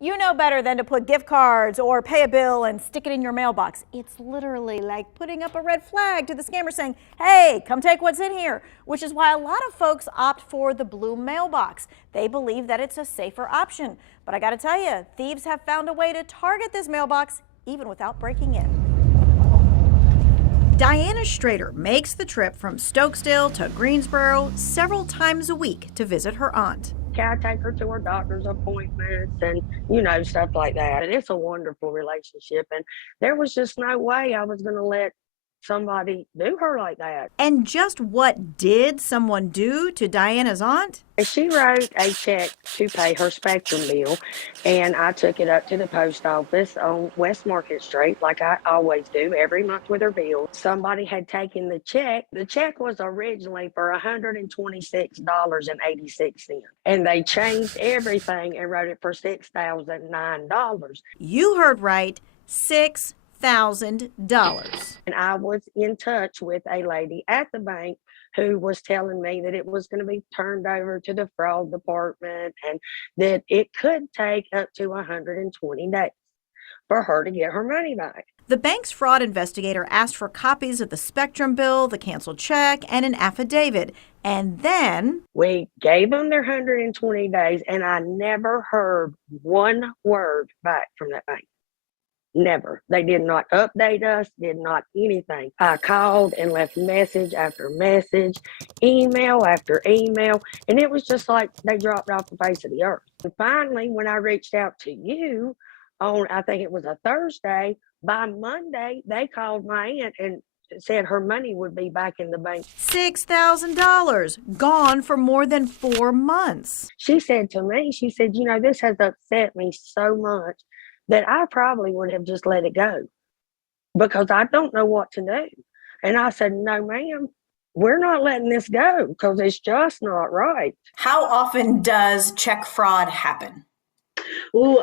You know better than to put gift cards or pay a bill and stick it in your mailbox. It's literally like putting up a red flag to the scammer saying, hey, come take what's in here, which is why a lot of folks opt for the blue mailbox. They believe that it's a safer option. But I gotta tell you, thieves have found a way to target this mailbox even without breaking in. Diana Strader makes the trip from Stokesdale to Greensboro several times a week to visit her aunt. I take her to her doctor's appointments and, stuff like that. And it's a wonderful relationship. And there was just no way I was going to let somebody do her like that. And just what did someone do to Diana's aunt? She wrote a check to pay her Spectrum bill, and I took it up to the post office on West Market Street, like I always do every month with her bill. Somebody had taken the check. The check was originally for $126.86, and they changed everything and wrote it for $6,009. You heard right, $6,000. And I was in touch with a lady at the bank who was telling me that it was going to be turned over to the fraud department and that it could take up to 120 days for her to get her money back. The bank's fraud investigator asked for copies of the Spectrum bill, the canceled check, and an affidavit. And then we gave them their 120 days, and I never heard one word back from that bank. Never. They did not update us, did not anything. I called and left message after message, email after email, and it was just like they dropped off the face of the earth. And finally, when I reached out to you on, I think it was a Thursday, by Monday, they called my aunt and said her money would be back in the bank. $6,000 gone for more than 4 months. She said to me, this has upset me so much that I probably would have just let it go because I don't know what to do. And I said, no, ma'am, we're not letting this go because it's just not right. How often does check fraud happen? Ooh,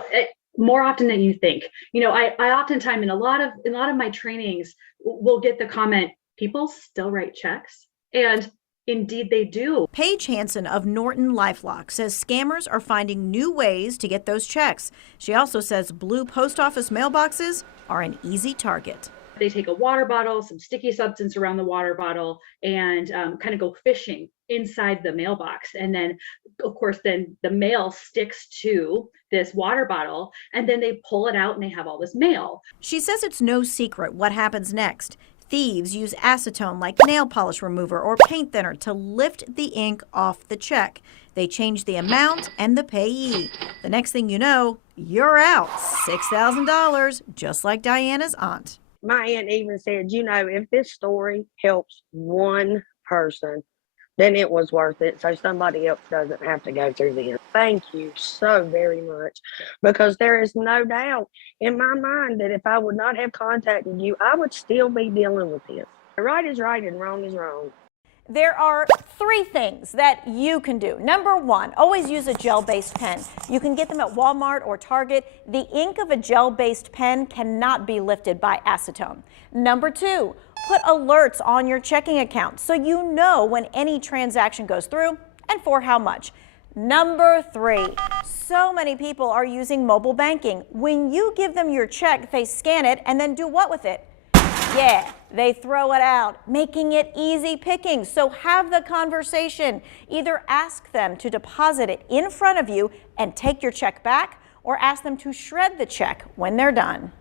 more often than you think. I oftentimes in a lot of my trainings will get the comment, people still write checks. And indeed they do. Paige Hansen of Norton LifeLock says scammers are finding new ways to get those checks. She also says blue post office mailboxes are an easy target. They take a water bottle, some sticky substance around the water bottle, and kind of go fishing inside the mailbox. And then, of course, then the mail sticks to this water bottle, and then they pull it out and they have all this mail. She says it's no secret what happens next. Thieves use acetone like nail polish remover or paint thinner to lift the ink off the check. They change the amount and the payee. The next thing you know, you're out $6,000, just like Diana's aunt. My aunt even said, if this story helps one person, then it was worth it. So somebody else doesn't have to go through this. Thank you so very much, because there is no doubt in my mind that if I would not have contacted you, I would still be dealing with this. Right is right and wrong is wrong. There are 3 things that you can do. Number 1, always use a gel-based pen. You can get them at Walmart or Target. The ink of a gel-based pen cannot be lifted by acetone. Number 2, put alerts on your checking account so you know when any transaction goes through and for how much. Number 3, so many people are using mobile banking. When you give them your check, they scan it and then do what with it? Yeah, they throw it out, making it easy picking. So have the conversation. Either ask them to deposit it in front of you and take your check back, or ask them to shred the check when they're done.